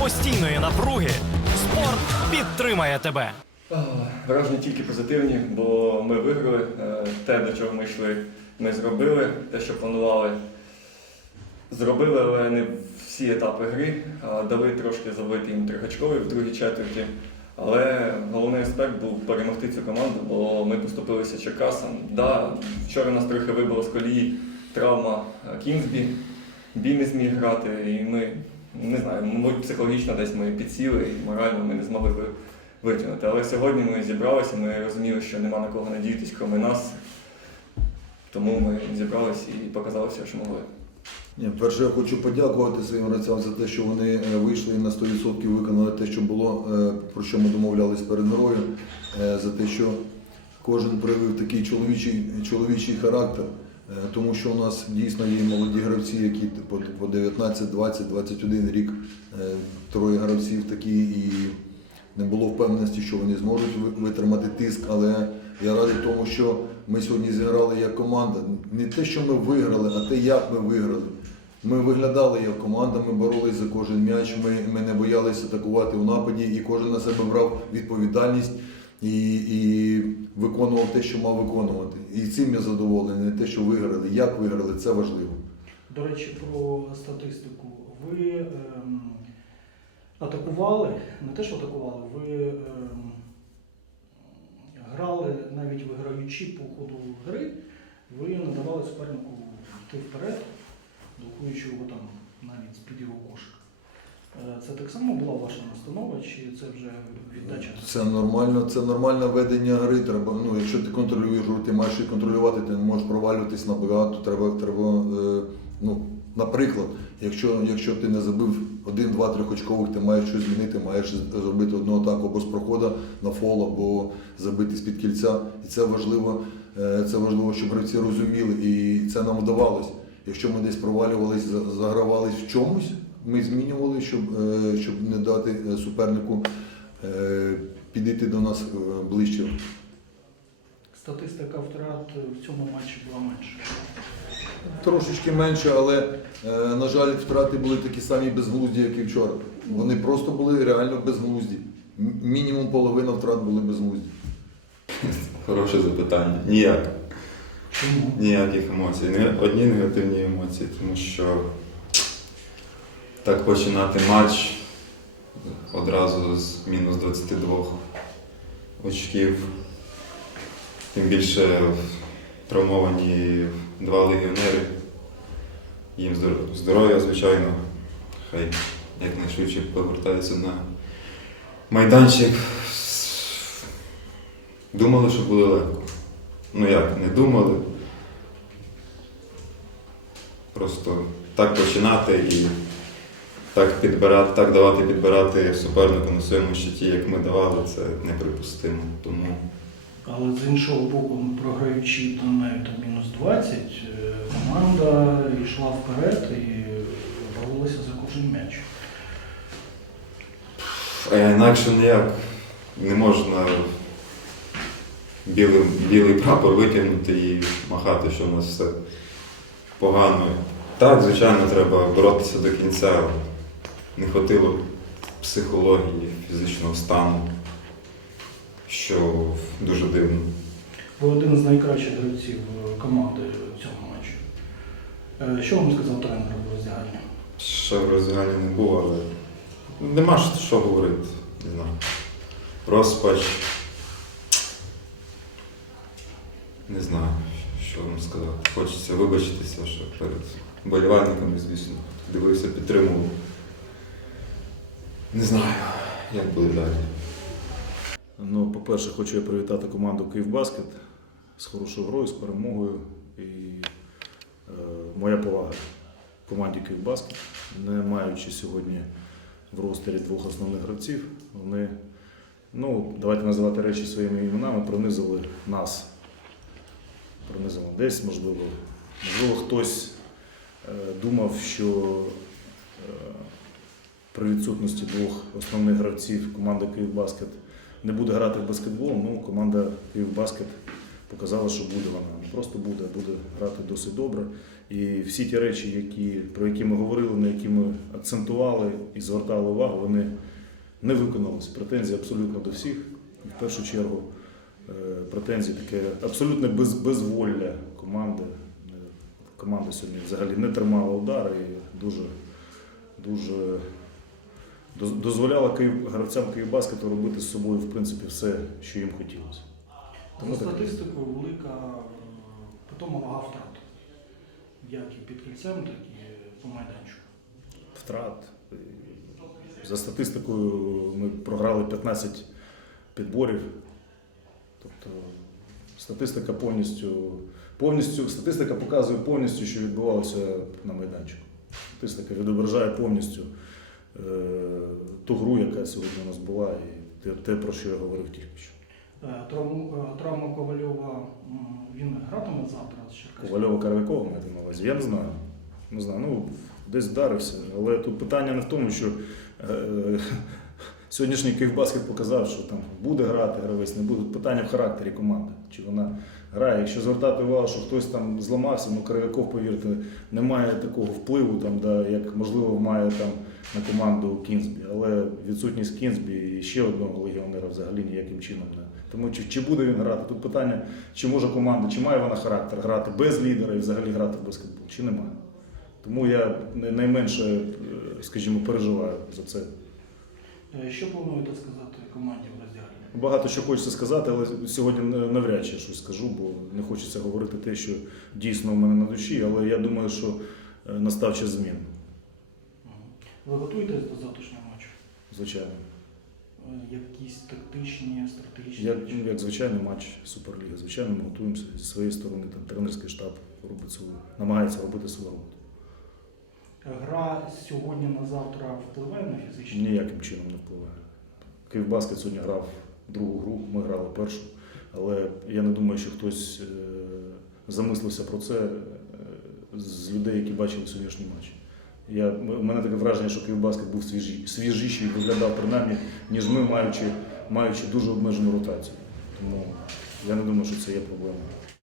постійної напруги спорт підтримає тебе. Враження тільки позитивні, бо ми виграли е, те, до чого ми йшли. Ми зробили те, що планували. Зробили, але не всі етапи гри. Дали трошки забити їм трьохочкові в другій четверті. Але головний аспект був перемогти цю команду, бо ми поступилися Черкасам. Да, вчора нас трохи вибило з колії травма Кінгсбі. Бій не зміг грати, і ми не знаю, мабуть, психологічно десь ми підсіли і морально ми не змогли ви- витягнути. Але сьогодні ми зібралися, ми розуміли, що нема на кого надіятись, крім нас. Тому ми зібралися і показали все, що могли. Ні, перше, я хочу подякувати своїм гравцям за те, що вони е, вийшли на 100% виконали те, що було, е, про що ми домовлялись перед грою, е, за те, що кожен проявив такий чоловічий, чоловічий характер, тому що у нас дійсно є молоді гравці, які по, по 19, 20, 21 рік, е, троє гравців такі і не було впевненості, що вони зможуть витримати тиск, але я радий тому, що ми сьогодні зіграли як команда. Не те, що ми виграли, а те, як ми виграли. Ми виглядали як команда, ми боролись за кожен м'яч, ми, ми не боялися атакувати у нападі, і кожен на себе брав відповідальність і, і виконував те, що мав виконувати. І цим я задоволений, не те, що виграли. Як виграли, це важливо. До речі, про статистику. Ви ем, атакували, не те, що атакували, ви ем, грали навіть виграючи по ходу гри, ви надавали супернику йти вперед, блокуючи його там навіть з-під його кошика. Е, Це так само була ваша настанова, чи це вже віддача? Це нормально, це нормальне ведення гри. Треба, ну, якщо ти контролюєш гру, ти маєш її контролювати, ти не можеш провалюватись набагато. Треба, треба е, ну, наприклад, якщо, якщо ти не забив один, два, трьохочкових, ти маєш щось змінити, маєш зробити одну атаку або з проходу на фол, або забити з-під кільця. І це важливо, е, це важливо, щоб гравці розуміли, і це нам вдавалося. Якщо ми десь провалювались, загравались в чомусь, ми змінювали, щоб, е, щоб не дати е, супернику е, підійти до нас ближче. Статистика втрат в цьому матчі була менша. Трошечки менше, але, на жаль, втрати були такі самі безглузді, як і вчора. Вони просто були реально безглузді. Мінімум половина втрат були безглузді. Хороше запитання. Ніяк. Чому? Ніяких емоцій. Одні негативні емоції, тому що так починати матч одразу з мінус 22 очків. Тим більше травмовані два легіонери. Їм здоров'я, звичайно. Хай якнайшвидше повертаються на майданчик. Думали, що буде легко. Ну як, не думали. Просто так починати і так підбирати, так давати підбирати супернику на своєму щиті, як ми давали, це неприпустимо. Тому Але з іншого боку, ну, програючи там навіть там мінус 20, е, команда йшла вперед і боролася за кожен м'яч. а інакше ніяк не можна білий, білий прапор витягнути і махати, що у нас все погано. Так, звичайно, треба боротися до кінця. Не хватило психології, фізичного стану, що дуже дивно. Ви один з найкращих гравців е, команди в цьому матчі. Е, Що вам сказав тренер в роздягальні? Ще в роздягальні не було, але нема що говорити. Не знаю. Розпач. Не знаю, що вам сказати. Хочеться вибачитися, що перед болівальниками, звісно, дивився, підтримував. Не знаю, як буде далі. Ну, по-перше, хочу я привітати команду Київбаскет з хорошою грою, з перемогою. І е, моя повага команді Київбаскет, не маючи сьогодні в ростері двох основних гравців, вони, ну, давайте називати речі своїми іменами, пронизили нас. Пронизили десь, можливо. Можливо, хтось е, думав, що е, при відсутності двох основних гравців команда Київбаскет не буде грати в баскетбол, ну команда Київбаскет показала, що буде вона. Не просто буде, а буде грати досить добре. І всі ті речі, які, про які ми говорили, на які ми акцентували і звертали увагу, вони не виконалися. Претензії абсолютно до всіх. В першу чергу е, претензії таке абсолютне без, безволля команди. Е, Команда сьогодні взагалі не тримала удари і дуже, дуже дозволяла Київ, гравцям Київбаскету робити з собою в принципі все, що їм хотілося. Тому За статистикою велика е, втрат. Як і під кільцем, так і по майданчику. втрат. За статистикою ми програли 15 підборів. Тобто статистика повністю, повністю статистика показує повністю, що відбувалося на майданчику. Статистика відображає повністю ту гру, яка сьогодні у нас була, і те, те, про що я говорив тільки що. Е, Травму, е, травма Ковальова, він гратиме завтра з Черкасом? Ковальова Каравікова маєте на увазі. Я не знаю. Не знаю. Ну, десь вдарився. Але тут питання не в тому, що е, сьогоднішній Київбаскет показав, що там буде грати гравець, не буде. Питання в характері команди. Чи вона грає. Якщо звертати увагу, що хтось там зламався, ну Каравіков, повірте, не має такого впливу, там, да, як можливо має там на команду Кінзбі. Але відсутність Кінзбі і ще одного легіонера взагалі ніяким чином не. Тому чи, чи буде він грати? Тут питання, чи може команда, чи має вона характер грати без лідера і взагалі грати в баскетбол, чи немає. Тому я найменше, е, скажімо, переживаю за це. Е, Що плануєте сказати команді в роздягальні? Багато що хочеться сказати, але сьогодні навряд чи щось скажу, бо не хочеться говорити те, що дійсно у мене на душі, але я думаю, що е, настав час змін, Ви готуєтесь до завтрашнього матчу? звичайно. Е, Якісь тактичні, стратегічні? Як, як звичайний матч Суперліги. Звичайно, ми готуємося зі своєї сторони, там тренерський штаб робить свою, намагається робити свою роботу. Гра сьогодні на завтра впливає на фізичні? Ніяким чином не впливає. Київбаскет сьогодні грав другу гру, ми грали першу. Але я не думаю, що хтось е, замислився про це е, з людей, які бачили сьогоднішній матч. Я, у мене таке враження, що Київбаскет був свіжіший і виглядав принаймні, ніж ми, маючи, маючи дуже обмежену ротацію. Тому я не думаю, що це є проблемою.